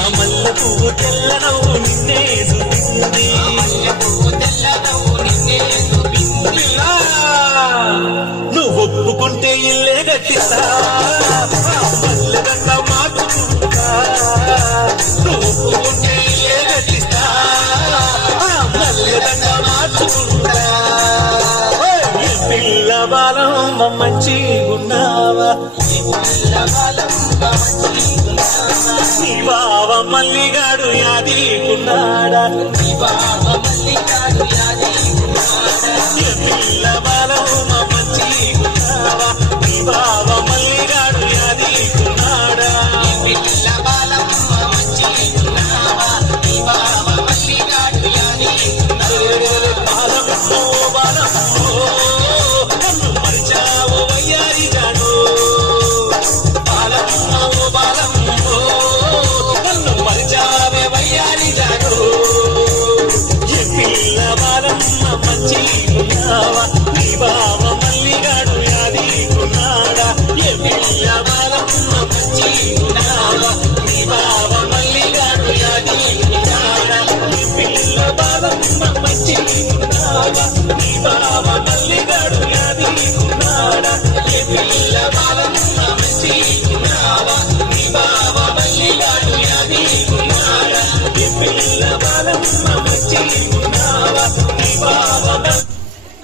ఆ మల్లె పువ్వు తెల్లనవ్వు నిన్నే చూపింది. నువ్వు ఒప్పుకుంటే ఇల్లే గట్టిస్తా, మల్లెదండ మార్చుకుంటా. నువ్వు ఒప్పుకుంటే ఇల్లే గట్టిస్తా, మల్లెదండ మార్చుకుంటా. పిల్ల బాలం మంచిగున్నావా, నీ బావ మల్లిగాడు యాదీకున్నాడా. పిల్ల బాలం మంచిగున్నావా, నీ బావ